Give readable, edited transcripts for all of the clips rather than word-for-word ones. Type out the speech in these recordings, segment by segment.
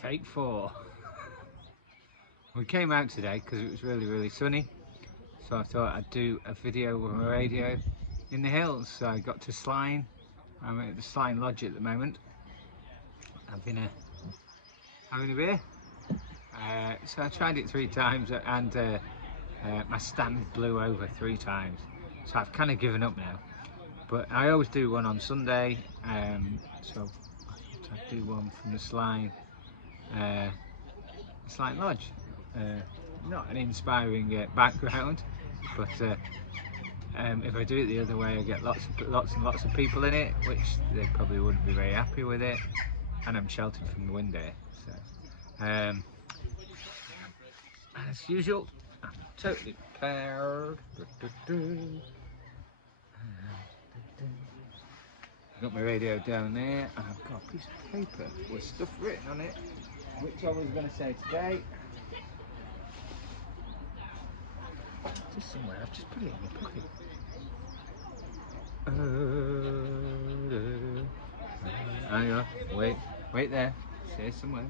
Take 4. We came out today because it was really sunny, so I thought I'd do a video with my radio in the hills. So I got to Slime. I'm at the Slime Lodge at the moment, having a beer. So I tried it 3 times and my stand blew over 3 times, so I've kind of given up now. But I always do one on Sunday, so I thought I'd do one from the Slime Lodge. Not an inspiring background, but if I do it the other way, I get lots and lots of people in it, which they probably wouldn't be very happy with it, and I'm sheltered from the wind here. So, as usual, I'm totally prepared. I've got my radio down there, and I've got a piece of paper with stuff written on it, which I was going to say today. Just somewhere, I've just put it in my pocket. Hang on, wait there, say somewhere.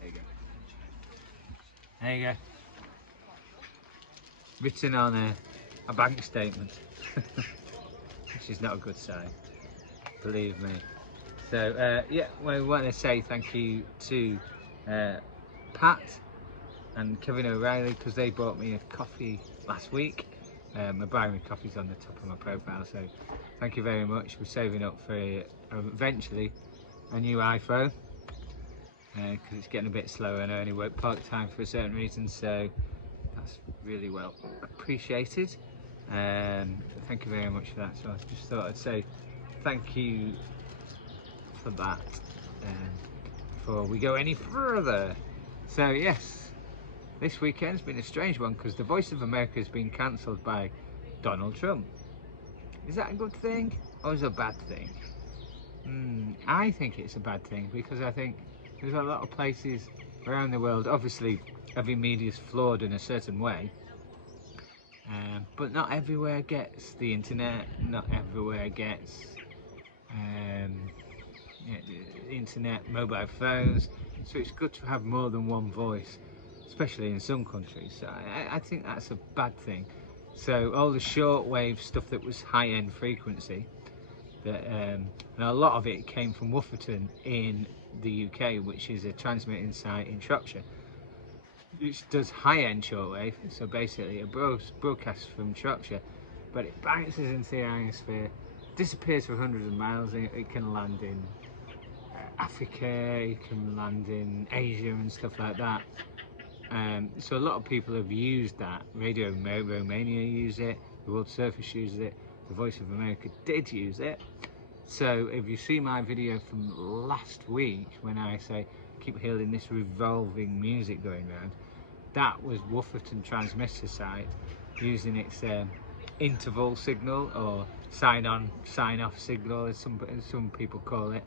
There you go. There you go. Written on a bank statement, which is not a good sign, believe me. So yeah, we want to say thank you to Pat and Kevin O'Reilly, because they bought me a coffee last week. My Buy Me Coffee's on the top of my profile, so thank you very much. We're saving up for eventually a new iPhone, because it's getting a bit slower and I only work part-time for a certain reason, so that's really well appreciated. Thank you very much for that. So I just thought I'd say thank you for that before we go any further. So yes, this weekend's been a strange one because the Voice of America has been cancelled by Donald Trump. Is that a good thing or is it a bad thing? I think it's a bad thing, because I think there's a lot of places around the world, obviously every media is flawed in a certain way, but not everywhere gets the internet, not everywhere gets internet, mobile phones, so it's good to have more than one voice, especially in some countries. So I think that's a bad thing. So all the shortwave stuff that was high-end frequency, that and a lot of it came from Wufferton in the UK, which is a transmitting site in Shropshire, which does high-end shortwave. So basically it broadcasts from Shropshire, but it bounces into the ionosphere, disappears for hundreds of miles. It can land in Africa, it can land in Asia and stuff like that. So a lot of people have used that. Radio Romania use it, the World Surface uses it, the Voice of America did use it. So if you see my video from last week, when I say keep hearing this revolving music going round, that was Wufferton transmitter site using its interval signal, or sign on sign off signal, as some people call it.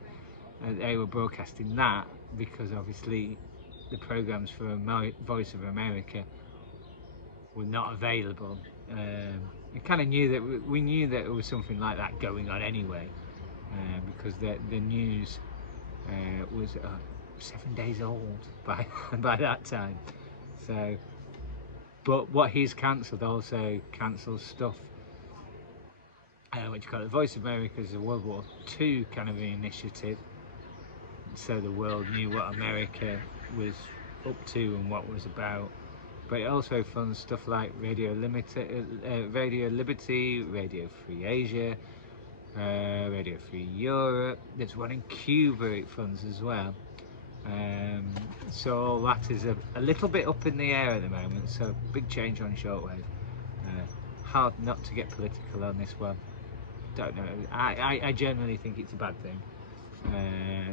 They were broadcasting that because obviously the programs for Voice of America were not available. We kind of knew that we knew that there was something like that going on anyway, because the news was 7 days old by that time. So, but what he's cancelled also cancels stuff. What you call it? The Voice of America is a World War II kind of an initiative, so the world knew what America was up to and what was about. But it also funds stuff like Radio Liberty, Radio Free Asia, Radio Free Europe. There's one in Cuba it funds as well. So all that is a little bit up in the air at the moment. So big change on shortwave. Hard not to get political on this one. Don't know. I generally think it's a bad thing.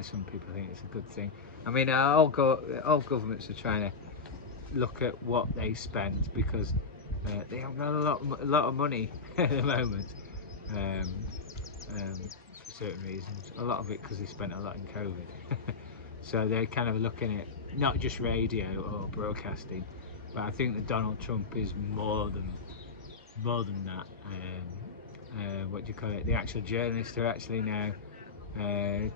Some people think it's a good thing. I mean, all governments are trying to look at what they spend, because they haven't got a lot of money at the moment, for certain reasons. A lot of it because they spent a lot in COVID. So they're kind of looking at not just radio or broadcasting, but I think that Donald Trump is more than that. What do you call it? The actual journalists are actually now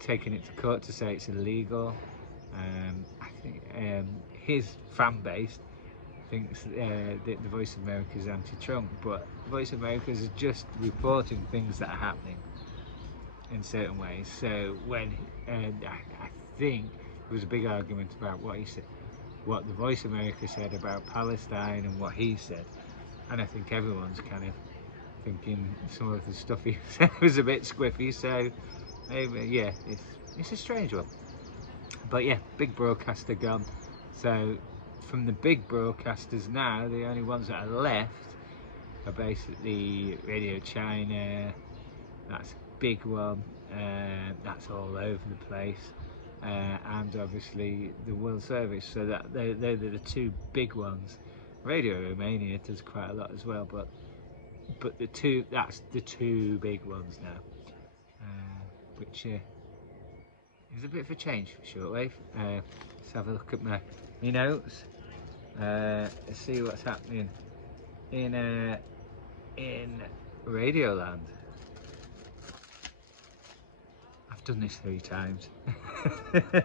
taking it to court to say it's illegal. I think his fan base thinks that the Voice of America is anti-Trump, but Voice of America is just reporting things that are happening in certain ways. So when I think there was a big argument about what he said, what the Voice of America said about Palestine and what he said, and I think everyone's kind of thinking some of the stuff he said was a bit squiffy. So maybe, yeah, it's a strange one. But yeah, big broadcaster gone. So from the big broadcasters now, the only ones that are left are basically Radio China. That's a big one. That's all over the place. And obviously the World Service. So that they're the two big ones. Radio Romania does quite a lot as well, but that's the two big ones now, which is a bit of a change for Shortwave. Let's have a look at my notes. Let's see what's happening in Radioland. I've done this 3 times. I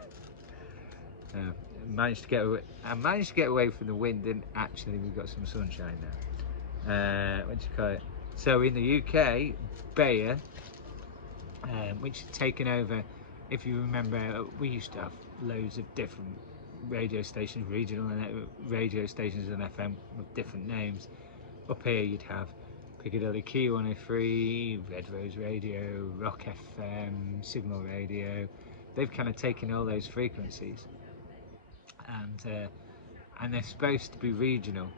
managed to get away from the wind, and actually we've got some sunshine now. What do you call it? So in the UK, Bayer, which has taken over, if you remember, we used to have loads of different radio stations, regional radio stations and FM with different names. Up here you'd have Piccadilly Key 103, Red Rose Radio, Rock FM, Signal Radio. They've kind of taken all those frequencies, and they're supposed to be regional.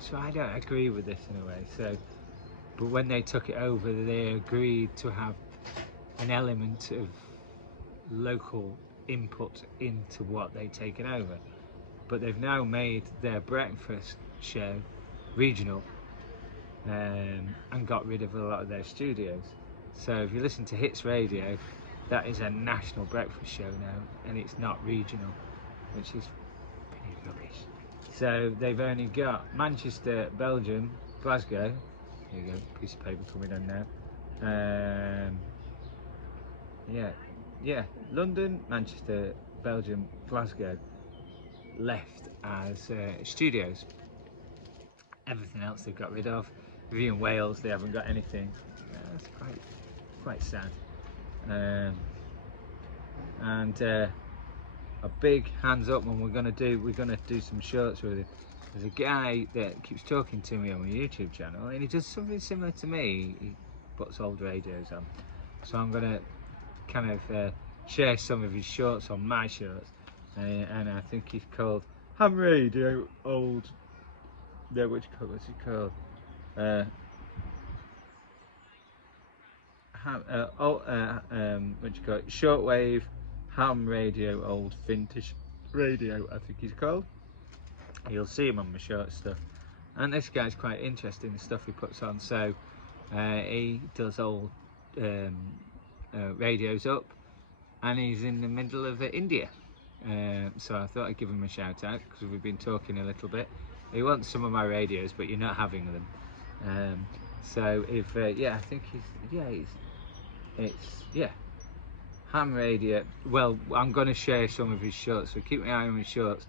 So I don't agree with this in a way. So, but when they took it over, they agreed to have an element of local input into what they'd taken over. But they've now made their breakfast show regional, and got rid of a lot of their studios. So if you listen to Hits Radio, that is a national breakfast show now, and it's not regional, which is pretty rubbish. So they've only got Manchester, Belgium, Glasgow. There you go, piece of paper coming on now. Yeah, London, Manchester, Belgium, Glasgow left as studios. Everything else they've got rid of. If you're in Wales, they haven't got anything. That's quite sad. And a big hands up when we're gonna do some shorts with him. There's a guy that keeps talking to me on my YouTube channel, and he does something similar to me. He puts old radios on, so I'm gonna kind of share some of his shorts on my shorts, and I think he's called Ham Radio Old. Yeah, what's it called? What you call it? Shortwave Ham Radio Old Vintage Radio, I think he's called. You'll see him on my short stuff, and this guy's quite interesting, the stuff he puts on. So he does old radios up, and he's in the middle of India. So I thought I'd give him a shout out, because we've been talking a little bit. He wants some of my radios, but you're not having them. So if I think it's Ham Radio. Well, I'm going to share some of his shorts, so keep an eye on his shorts,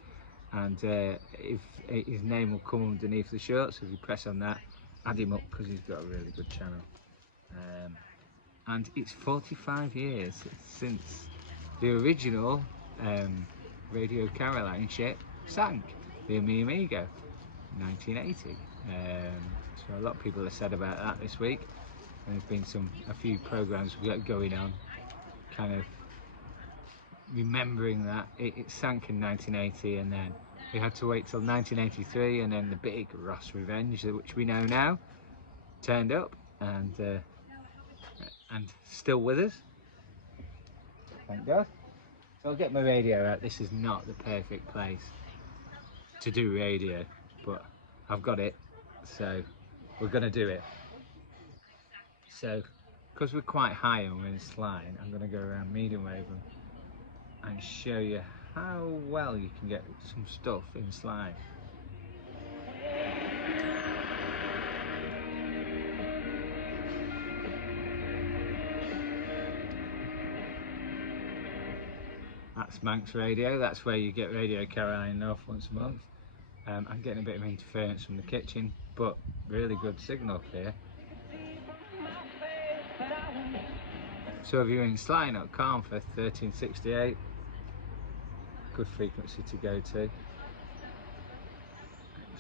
and if his name will come underneath the shorts, if you press on that, add him up, because he's got a really good channel. And it's 45 years since the original Radio Caroline ship sank, the Amigo, 1980. So a lot of people have said about that this week. And there's been a few programs we've got going on, kind of remembering that it sank in 1980, and then we had to wait till 1983, and then the big Ross Revenge, which we know now, turned up, and still with us, thank God. So I'll get my radio out. This is not the perfect place to do radio, but I've got it, so we're gonna do it. So because we're quite high and we're in Sline, I'm gonna go around medium wave and show you how well you can get some stuff in Sline. That's Manx Radio. That's where you get Radio Caroline North once a month. I'm getting a bit of interference from the kitchen, but really good signal here. So if you're in Slime at Carnforth, 1368, good frequency to go to.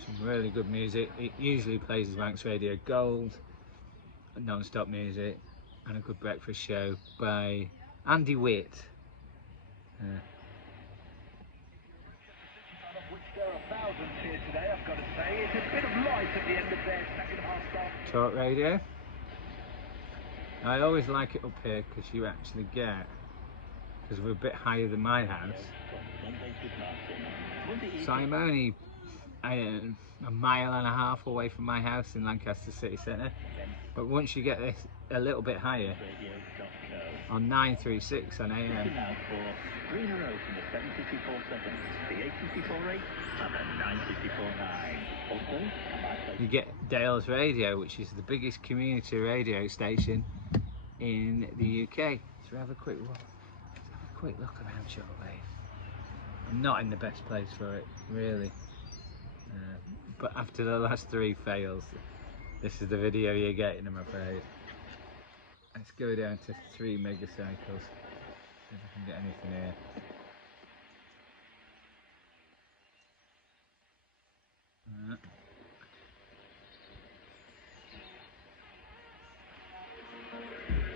Some really good music. It usually plays as Manx Radio Gold, non-stop music, and a good breakfast show by Andy Witt. Talk radio. I always like it up here because you actually get, because we're a bit higher than my house, so I'm only a mile and a half away from my house in Lancaster City Centre, but once you get this a little bit higher, on 936 on AM, you get Dale's Radio, which is the biggest community radio station in the UK. So have a quick look around Shortwave. I'm not in the best place for it, really. But after the last 3 fails, this is the video you're getting, I'm afraid. Let's go down to 3 megacycles. See if I can get anything here.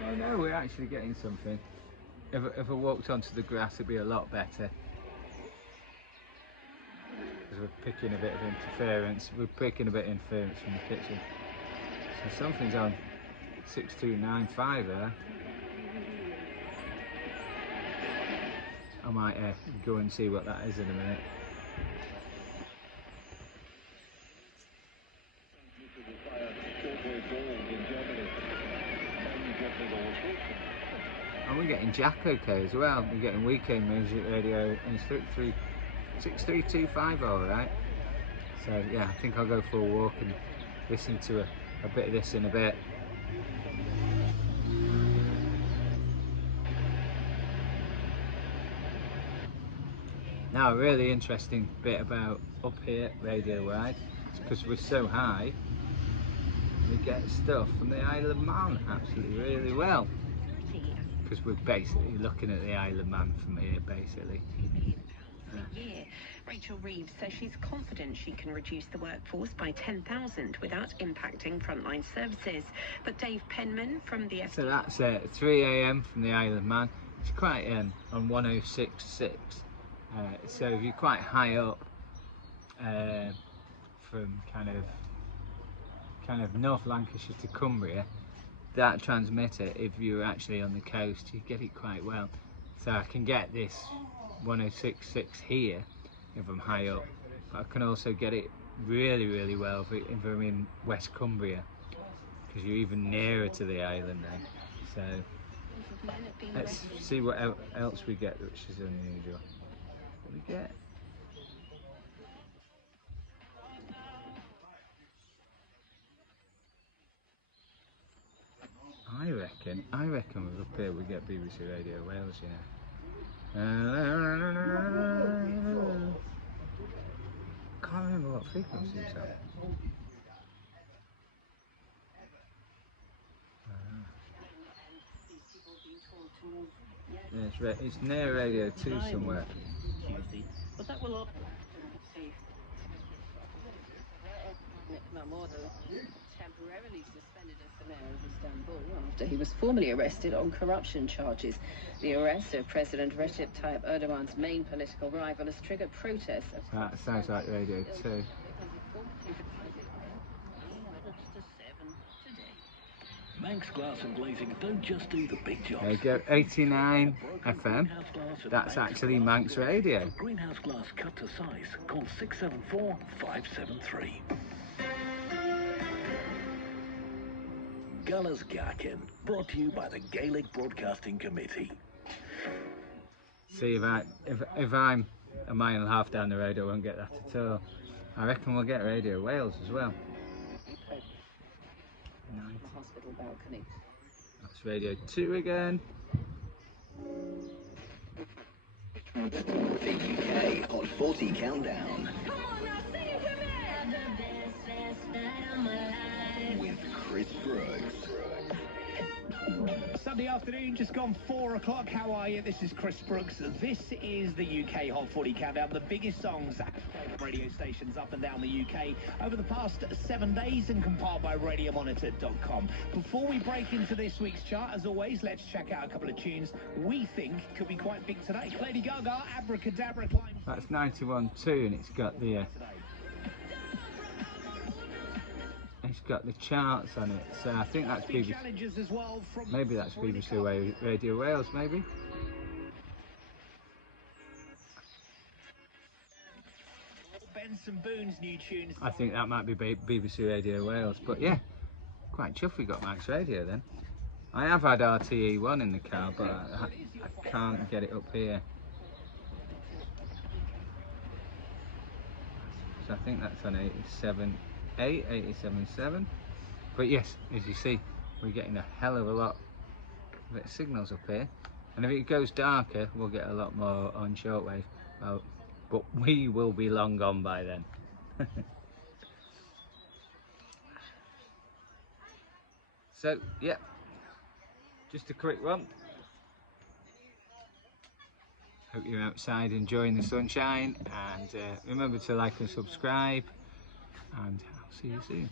Oh no, we're actually getting something. If I walked onto the grass, it'd be a lot better. Because we're picking a bit of interference. We're picking a bit of interference from the kitchen. So something's on 6295 there. I might go and see what that is in a minute. And we're getting Jack OK as well. We're getting weekend music radio and 6325, alright. So yeah, I think I'll go for a walk and listen to a bit of this in a bit. Now a really interesting bit about up here radio wise is because we're so high, we get stuff from the Isle of Man absolutely really well, because we're basically looking at the Isle of Man from here basically. Rachel Reeves says she's confident she can reduce the workforce by 10,000 without impacting frontline services. But Dave Penman from the So that's 3 AM from the Isle of Man. It's quite on 106.6. So if you're quite high up from kind of North Lancashire to Cumbria, that transmitter, if you're actually on the coast, you get it quite well. So I can get this 106.6 here if I'm high up, but I can also get it really well if I'm in West Cumbria, because you're even nearer to the island then. So let's see what else we get, which is unusual. What we get? I reckon we're up here we get BBC Radio Wales, you know. Can't remember what frequency it's at. Yeah, it's near Radio 2 somewhere. But that will temporarily suspended as the mayor of Istanbul after he was formally arrested on corruption charges. The arrest of President Recep Tayyip Erdogan's main political rival has triggered protests. That sounds like Radio 2. Manx Glass and Glazing don't just do the big jobs. There you go, 89 FM. That's actually Manx Radio. For greenhouse glass cut to size, call 674 573. Gullas Garkin, brought to you by the Gaelic Broadcasting Committee. See, if I'm a mile and a half down the road, I won't get that at all. I reckon we'll get Radio Wales as well. Hospital balcony. That's Radio 2 again. The UK Hot 40 Countdown. Come on now, sing it with me! With Chris Brooks. Sunday afternoon, just gone 4 o'clock. How are you? This is Chris Brooks. This is the UK Hot 40 Countdown, the biggest songs at radio stations up and down the UK over the past 7 days and compiled by RadioMonitor.com. Before we break into this week's chart, as always, let's check out a couple of tunes we think could be quite big today. Lady Gaga, Abracadabra climbs. That's 91.2 and it's got the charts on it, so I think that's BBC. As well from Maybe that's BBC Radio Wales, maybe. Benson Boone's new tunes. I think that might be BBC Radio Wales, but yeah, quite chuffed we got Max Radio then. I have had RTE1 in the car, but I can't get it up here. So I think that's on 87.8, 87.7. But yes, as you see, we're getting a hell of a lot of signals up here. And if it goes darker, we'll get a lot more on shortwave. Well, but we will be long gone by then. So, yeah, just a quick one. Hope you're outside enjoying the sunshine, and remember to like and subscribe, and I'll see you soon.